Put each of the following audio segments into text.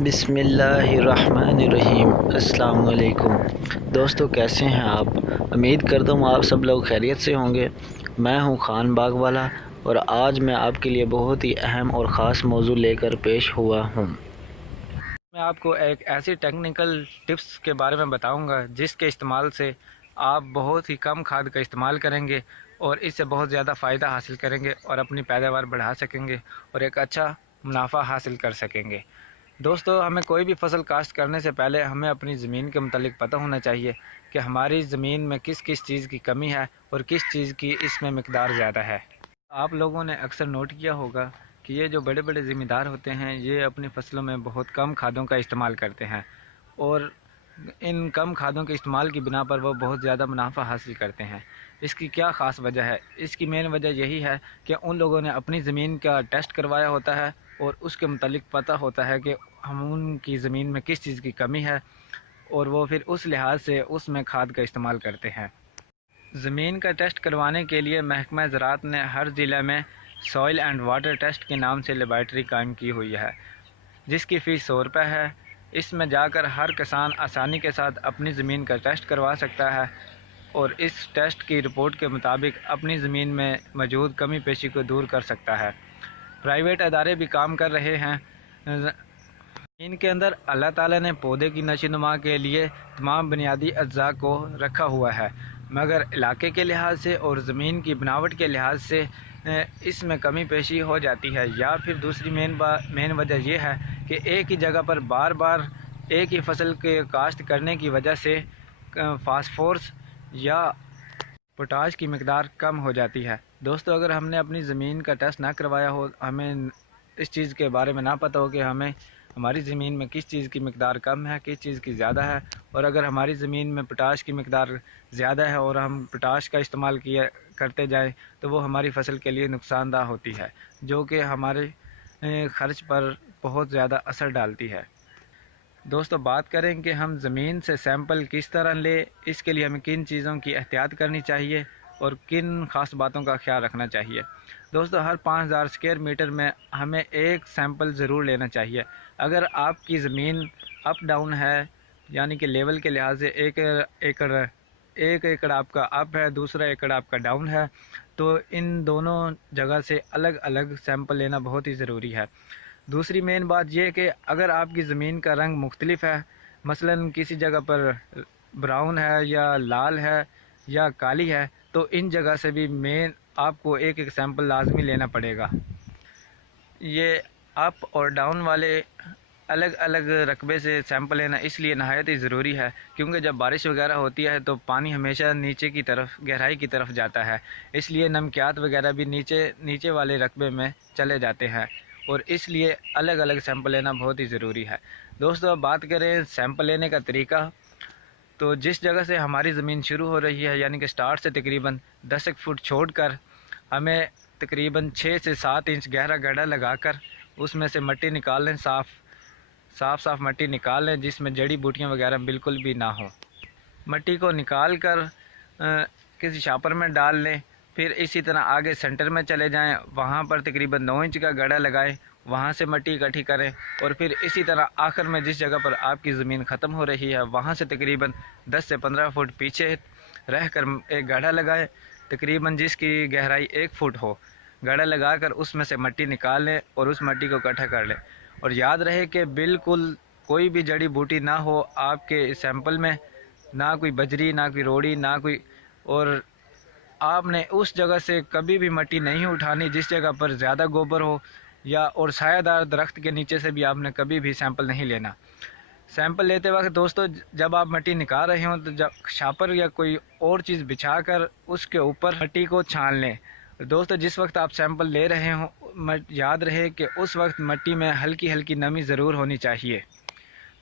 بسم اللہ الرحمن الرحیم۔ السلام علیکم دوستو، کیسے ہیں آپ؟ امید کرتا ہوں آپ سب لوگ خیریت سے ہوں گے۔ میں ہوں خان باغ والا، اور آج میں آپ کے لیے بہت ہی اہم اور خاص موضوع لے کر پیش ہوا ہوں۔ میں آپ کو ایک ایسی ٹیکنیکل ٹپس کے بارے میں بتاؤں گا جس کے استعمال سے آپ بہت ہی کم کھاد کا استعمال کریں گے اور اس سے بہت زیادہ فائدہ حاصل کریں گے اور اپنی پیداوار بڑھا سکیں گے اور ایک اچھا منافع حاصل کر سکیں گے۔ دوستو، ہمیں کوئی بھی فصل کاشت کرنے سے پہلے ہمیں اپنی زمین کے متعلق پتہ ہونا چاہیے کہ ہماری زمین میں کس کس چیز کی کمی ہے اور کس چیز کی اس میں مقدار زیادہ ہے۔ آپ لوگوں نے اکثر نوٹ کیا ہوگا کہ یہ جو بڑے بڑے ذمہ دار ہوتے ہیں یہ اپنی فصلوں میں بہت کم کھادوں کا استعمال کرتے ہیں، اور ان کم کھادوں کے استعمال کی بنا پر وہ بہت زیادہ منافع حاصل کرتے ہیں۔ اس کی کیا خاص وجہ ہے؟ اس کی مین وجہ یہی ہے کہ ان لوگوں نے اپنی زمین کا ٹیسٹ کروایا ہوتا ہے اور اس کے متعلق پتہ ہوتا ہے کہ ہم ان کی زمین میں کس چیز کی کمی ہے، اور وہ پھر اس لحاظ سے اس میں کھاد کا استعمال کرتے ہیں۔ زمین کا ٹیسٹ کروانے کے لیے محکمہ زراعت نے ہر ضلع میں سوئل اینڈ واٹر ٹیسٹ کے نام سے لیبارٹری قائم کی ہوئی ہے، جس کی فیس 100 روپے ہے۔ اس میں جا کر ہر کسان آسانی کے ساتھ اپنی زمین کا ٹیسٹ کروا سکتا ہے اور اس ٹیسٹ کی رپورٹ کے مطابق اپنی زمین میں موجود کمی پیشی کو دور کر سکتا ہے۔ پرائیویٹ ادارے بھی کام کر رہے ہیں۔ زمین کے اندر اللہ تعالیٰ نے پودے کی نشو و نما کے لیے تمام بنیادی اجزاء کو رکھا ہوا ہے، مگر علاقے کے لحاظ سے اور زمین کی بناوٹ کے لحاظ سے اس میں کمی پیشی ہو جاتی ہے، یا پھر دوسری مین وجہ یہ ہے کہ ایک ہی جگہ پر بار بار ایک ہی فصل کے کاشت کرنے کی وجہ سے فاسفورس یا پوٹاش کی مقدار کم ہو جاتی ہے۔ دوستو، اگر ہم نے اپنی زمین کا ٹیسٹ نہ کروایا ہو، ہمیں اس چیز کے بارے میں نہ پتہ ہو کہ ہماری زمین میں کس چیز کی مقدار کم ہے، کس چیز کی زیادہ ہے، اور اگر ہماری زمین میں پوٹاش کی مقدار زیادہ ہے اور ہم پوٹاش کا استعمال کرتے جائیں تو وہ ہماری فصل کے لیے نقصان دہ ہوتی ہے، جو کہ ہمارے خرچ پر بہت زیادہ اثر ڈالتی ہے۔ دوستو، بات کریں کہ ہم زمین سے سیمپل کس طرح لیں، اس کے لیے ہمیں کن چیزوں کی احتیاط کرنی چاہیے اور کن خاص باتوں کا خیال رکھنا چاہیے۔ دوستو، ہر 5000 اسکوائر میٹر میں ہمیں ایک سیمپل ضرور لینا چاہیے۔ اگر آپ کی زمین اپ ڈاؤن ہے، یعنی کہ لیول کے لحاظ سے ایک ایکڑ آپ کا اپ ہے، دوسرا ایکڑ آپ کا ڈاؤن ہے، تو ان دونوں جگہ سے الگ الگ سیمپل لینا بہت ہی ضروری ہے۔ دوسری مین بات یہ کہ اگر آپ کی زمین کا رنگ مختلف ہے، مثلا کسی جگہ پر براؤن ہے یا لال ہے یا کالی ہے، تو ان جگہ سے بھی آپ کو ایک ایک سیمپل لازمی لینا پڑے گا۔ یہ اپ اور ڈاؤن والے الگ الگ رقبے سے سیمپل لینا اس لیے نہایت ہی ضروری ہے کیونکہ جب بارش وغیرہ ہوتی ہے تو پانی ہمیشہ نیچے کی طرف، گہرائی کی طرف جاتا ہے، اس لیے نمکیات وغیرہ بھی نیچے والے رقبے میں چلے جاتے ہیں، اور اس لیے الگ الگ سیمپل لینا بہت ہی ضروری ہے۔ دوستو، اب بات کریں سیمپل لینے کا طریقہ، تو جس جگہ سے ہماری زمین شروع ہو رہی ہے، یعنی کہ سٹارٹ سے تقریباً 10 فٹ چھوڑ کر ہمیں تقریباً 6 سے 7 انچ گہرا گڈھا لگا کر اس میں سے مٹی نکال لیں، صاف مٹی نکال لیں جس میں جڑی بوٹیاں وغیرہ بالکل بھی نہ ہوں۔ مٹی کو نکال کر کسی شاپر میں ڈال لیں، پھر اسی طرح آگے سینٹر میں چلے جائیں، وہاں پر تقریباً 9 انچ کا گڑھا لگائیں، وہاں سے مٹی اکٹھی کریں، اور پھر اسی طرح آخر میں جس جگہ پر آپ کی زمین ختم ہو رہی ہے وہاں سے تقریباً 10 سے 15 فٹ پیچھے رہ کر ایک گڑھا لگائیں، تقریباً جس کی گہرائی 1 فٹ ہو۔ گڑھا لگا کر اس میں سے مٹی نکال لیں اور اس مٹی کو اکٹھا کر لیں، اور یاد رہے کہ بالکل کوئی بھی جڑی بوٹی نہ ہو آپ کے سیمپل میں، نہ کوئی بجری، نہ کوئی روڑی، نہ کوئی، اور آپ نے اس جگہ سے کبھی بھی مٹی نہیں اٹھانی جس جگہ پر زیادہ گوبر ہو، اور سایہ دار درخت کے نیچے سے بھی آپ نے کبھی بھی سیمپل نہیں لینا۔ سیمپل لیتے وقت دوستو، جب آپ مٹی نکال رہے ہوں تو شاپر یا کوئی اور چیز بچھا کر اس کے اوپر مٹی کو چھان لیں۔ دوستو، جس وقت آپ سیمپل لے رہے ہوں یاد رہے کہ اس وقت مٹی میں ہلکی ہلکی نمی ضرور ہونی چاہیے۔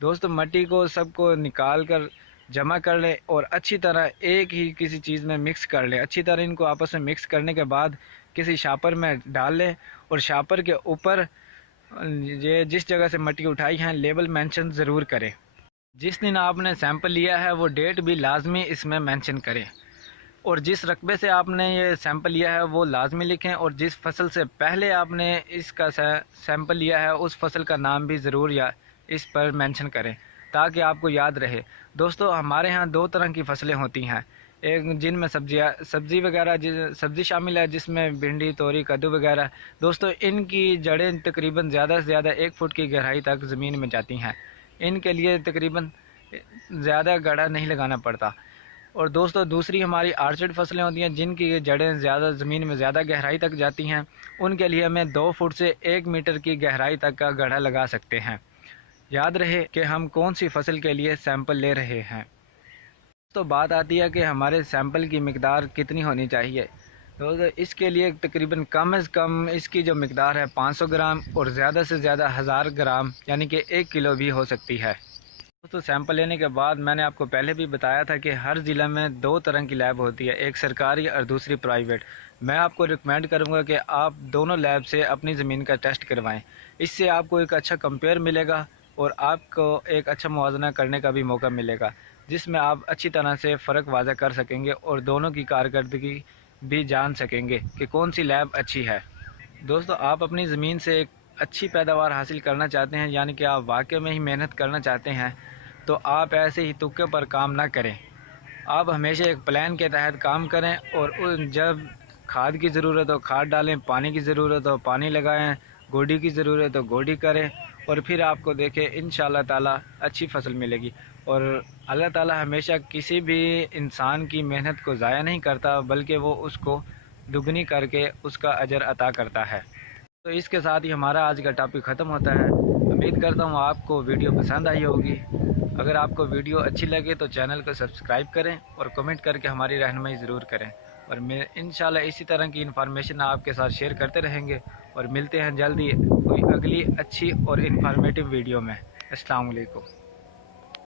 دوستو، مٹی کو سب کو نکال کر جمع کر لیں اور اچھی طرح ایک ہی کسی چیز میں مکس کر لیں۔ اچھی طرح ان کو آپس میں مکس کرنے کے بعد کسی شاپر میں ڈال لیں، اور شاپر کے اوپر یہ جس جگہ سے مٹی اٹھائی ہے لیبل مینشن ضرور کریں۔ جس دن آپ نے سیمپل لیا ہے وہ ڈیٹ بھی لازمی اس میں مینشن کریں، اور جس رقبے سے آپ نے یہ سیمپل لیا ہے وہ لازمی لکھیں، اور جس فصل سے پہلے آپ نے اس کا سیمپل لیا ہے اس فصل کا نام بھی ضرور اس پر مینشن کریں تاکہ آپ کو یاد رہے۔ دوستو ہمارے ہاں دو طرح کی فصلیں ہوتی ہیں، ایک جن میں سبزی وغیرہ سبزی شامل ہے، جس میں بھنڈی، توری، کدو وغیرہ۔ دوستو ان کی جڑیں تقریباً زیادہ سے زیادہ 1 فٹ کی گہرائی تک زمین میں جاتی ہیں، ان کے لیے تقریباً زیادہ گڑھا نہیں لگانا پڑتا۔ اور دوستو دوسری ہماری آرچڈ فصلیں ہوتی ہیں جن کی جڑیں زیادہ زمین میں زیادہ گہرائی تک جاتی ہیں، ان کے لیے ہمیں 2 فٹ سے 1 میٹر کی گہرائی تک کا گڑھا لگا سکتے ہیں۔ یاد رہے کہ ہم کون سی فصل کے لیے سیمپل لے رہے ہیں۔ تو بات آتی ہے کہ ہمارے سیمپل کی مقدار کتنی ہونی چاہیے۔ تو اس کے لیے تقریباً کم از کم اس کی جو مقدار ہے 500 گرام اور زیادہ سے زیادہ 1000 گرام یعنی کہ 1 کلو بھی ہو سکتی ہے۔ تو سیمپل لینے کے بعد میں نے آپ کو پہلے بھی بتایا تھا کہ ہر ضلع میں 2 طرح کی لیب ہوتی ہے، ایک سرکاری اور دوسری پرائیویٹ۔ میں آپ کو ریکمینڈ کروں گا کہ آپ دونوں لیب سے اپنی زمین کا ٹیسٹ کروائیں، اس سے آپ کو ایک اچھا کمپیئر ملے گا اور آپ کو ایک اچھا موازنہ کرنے کا بھی موقع ملے گا، جس میں آپ اچھی طرح سے فرق واضح کر سکیں گے اور دونوں کی کارکردگی بھی جان سکیں گے کہ کون سی لیب اچھی ہے۔ دوستو آپ اپنی زمین سے ایک اچھی پیداوار حاصل کرنا چاہتے ہیں، یعنی کہ آپ واقعی میں ہی محنت کرنا چاہتے ہیں، تو آپ ایسے ہی تکے پر کام نہ کریں۔ آپ ہمیشہ ایک پلان کے تحت کام کریں اور جب کھاد کی ضرورت ہو کھاد ڈالیں، پانی کی ضرورت ہو پانی لگائیں، گوڈی کی ضرورت ہو گوڈی کریں، اور پھر آپ کو دیکھیں انشاءاللہ تعالی اچھی فصل ملے گی۔ اور اللہ تعالی ہمیشہ کسی بھی انسان کی محنت کو ضائع نہیں کرتا، بلکہ وہ اس کو دگنی کر کے اس کا اجر عطا کرتا ہے۔ تو اس کے ساتھ ہی ہمارا آج کا ٹاپک ختم ہوتا ہے۔ امید کرتا ہوں آپ کو ویڈیو پسند آئی ہوگی۔ اگر آپ کو ویڈیو اچھی لگے تو چینل کو سبسکرائب کریں اور کمنٹ کر کے ہماری رہنمائی ضرور کریں، اور میں انشاءاللہ اسی طرح کی انفارمیشن آپ کے ساتھ شیئر کرتے رہیں گے، اور ملتے ہیں جلدی کوئی اگلی اچھی اور انفارمیٹیو ویڈیو میں۔ السلام علیکم۔